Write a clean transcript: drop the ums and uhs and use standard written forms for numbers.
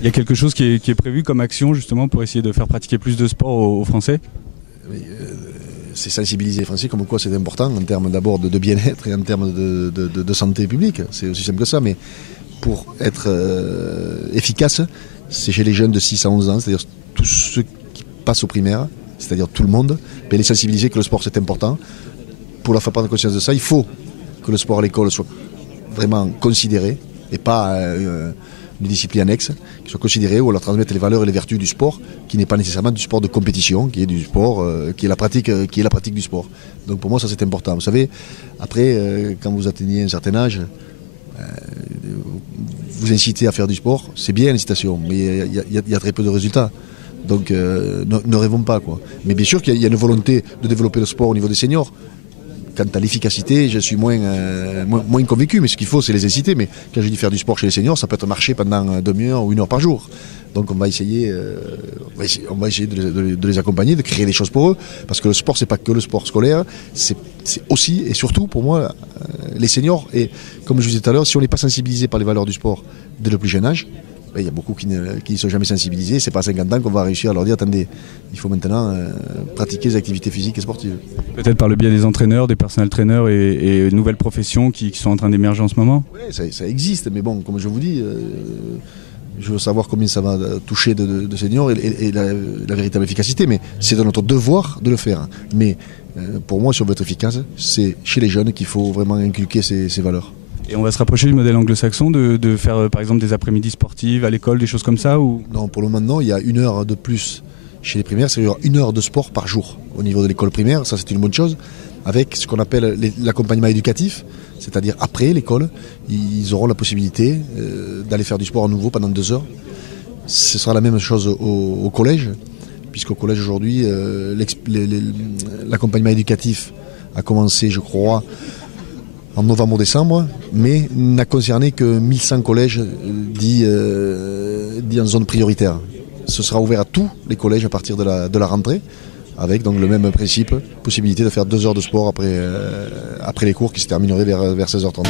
Il y a quelque chose qui est prévu comme action justement pour essayer de faire pratiquer plus de sport aux Français? C'est sensibiliser les Français comme quoi c'est important en termes d'abord de bien-être et en termes de santé publique. C'est aussi simple que ça, mais pour être efficace, c'est chez les jeunes de 6 à 11 ans, c'est-à-dire tous ceux qui passent au primaire, c'est-à-dire tout le monde, les sensibiliser que le sport c'est important. Pour leur faire prendre conscience de ça, il faut que le sport à l'école soit vraiment considéré et pas une discipline annexe, qui soit considérée où on leur transmette les valeurs et les vertus du sport, qui n'est pas nécessairement du sport de compétition, qui est du sport, qui est la pratique du sport. Donc pour moi ça c'est important. Vous savez, après quand vous atteignez un certain âge, vous incitez à faire du sport, c'est bien l'incitation, mais il y a très peu de résultats. Donc ne rêvons pas, quoi. Mais bien sûr qu'il y a une volonté de développer le sport au niveau des seniors. Quant à l'efficacité, je suis moins convaincu, mais ce qu'il faut, c'est les inciter. Mais quand je dis faire du sport chez les seniors, ça peut être marcher pendant demi-heure ou 1 heure par jour. Donc on va essayer de les accompagner, de créer des choses pour eux, parce que le sport, c'est pas que le sport scolaire, c'est aussi et surtout pour moi les seniors. Et comme je vous disais tout à l'heure, si on n'est pas sensibilisé par les valeurs du sport dès le plus jeune âge, il y a beaucoup qui ne sont jamais sensibilisés. C'est pas à 50 ans qu'on va réussir à leur dire attendez, il faut maintenant pratiquer des activités physiques et sportives. Peut-être par le biais des entraîneurs, des personnel trainers et nouvelles professions qui sont en train d'émerger en ce moment? Oui, ça existe, mais bon, comme je vous dis, je veux savoir combien ça va toucher de seniors et la véritable efficacité, mais c'est de notre devoir de le faire. Mais pour moi, si on veut être efficace, c'est chez les jeunes qu'il faut vraiment inculquer ces valeurs. Et on va se rapprocher du modèle anglo-saxon de faire par exemple des après-midi sportives à l'école, des choses comme ça ou... Non, pour le moment, non, il y a 1 heure de plus chez les primaires, c'est-à-dire 1 heure de sport par jour au niveau de l'école primaire, ça c'est une bonne chose, avec ce qu'on appelle l'accompagnement éducatif, c'est-à-dire après l'école, ils auront la possibilité d'aller faire du sport à nouveau pendant 2 heures. Ce sera la même chose au collège, puisqu'au collège aujourd'hui, l'accompagnement éducatif a commencé, je crois, en novembre-décembre, mais n'a concerné que 1100 collèges dits en zone prioritaire. Ce sera ouvert à tous les collèges à partir de la rentrée, avec donc le même principe, possibilité de faire 2 heures de sport après les cours qui se termineraient vers 16h30.